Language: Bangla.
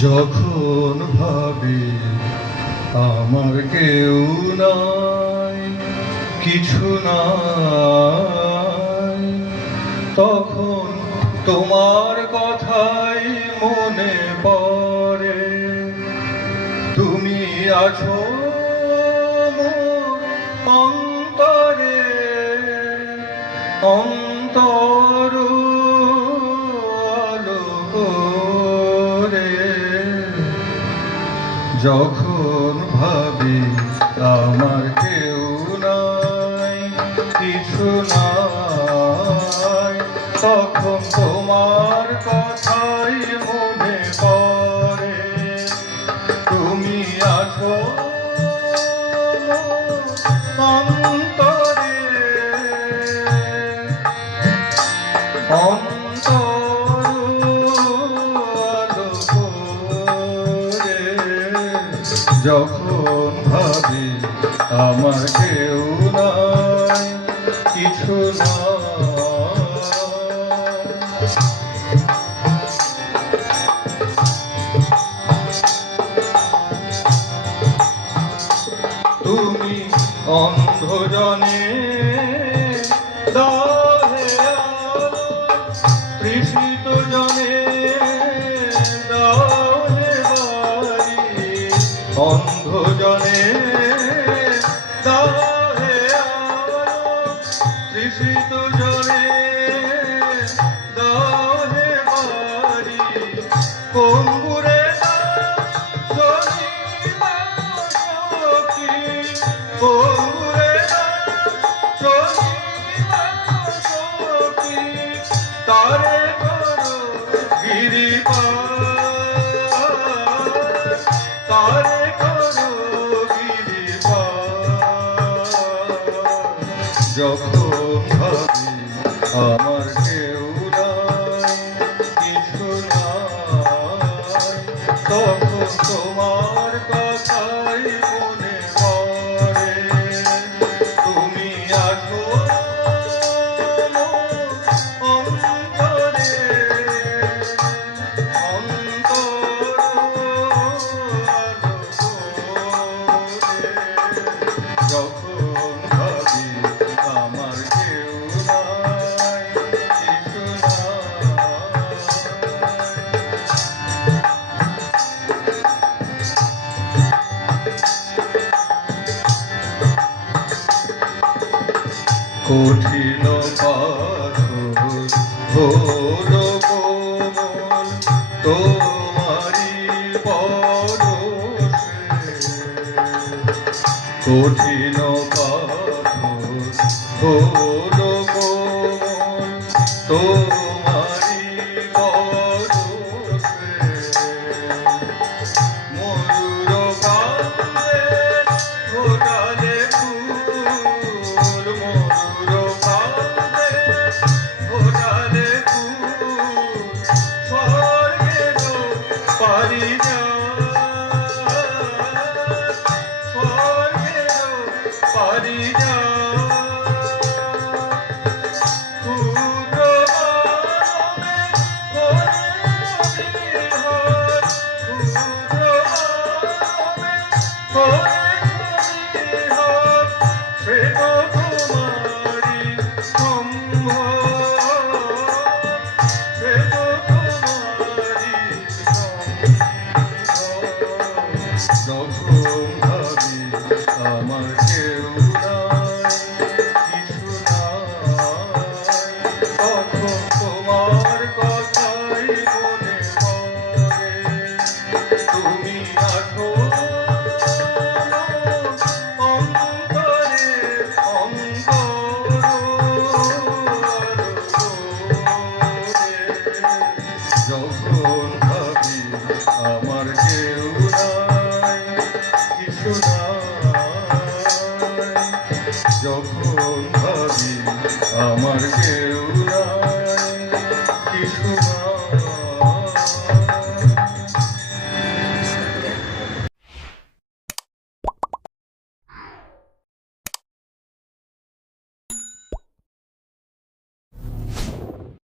যখন ভাবি আমার কেউ নাই, কিছু নাই, তখন তোমার কথাই মনে পড়ে। তুমি আছো মোর অন্তরে, অন্তর আলো করে। যখন ভাবি আমার কেউ নাই, কিছু নাই, তখন তোমার কথাই মনে পড়ে। তুমি আছো অন্তরে, অন্তর আলো করে। যখন ভাবি আমার কেউ নাই, কিছু নাই। তুমি অন্ধজনে দাও হে আলো, তৃষিত জনে দাও হে বাড়ি। অন্ধজনে দাও হে আলো, তৃষিত জনে দাও হে বাড়ি। পঙ্গুরে তারে করো গিরিপার, তারে করো গিরিপার। যখন ভাবি আমার কেউ নাই, কিছু নাই, তখন তোমার কথাই মনে পড়ে। তুমি আছো অন্তরে, অন্তর আলো করে। যখন ভাবি আমার কেউ নাই, কিছু কঠিন পাথর হলো কোমল তোমারি পরশে। কঠিন পাথর হলো কোমল তোমারি পরশে। ময়ূর কান্দে ফোটালে ফুল, ময়ূর কান্দে ফোটালে ফুল। স্বর্গের পারিজাত, স্বর্গের পারিজাত। ক্ষুদ্র মানবে করে বিহার, ক্ষুদ্র মানবে করে বিহার। সে তো তোমারি সম্ভব, সে তো তোমারি সম্ভব। যখন ভাবি আমার কেউ নাই, কিছু নাই, তখন তোমার কথাই মনে পড়ে। তুমি আছো অন্তরে, অন্তর আলো করে। যখন ভাবি আমার কেউ নাই, কিছু নাই, যখন ভাবি আমার কেউ নাই, কিছু নাই।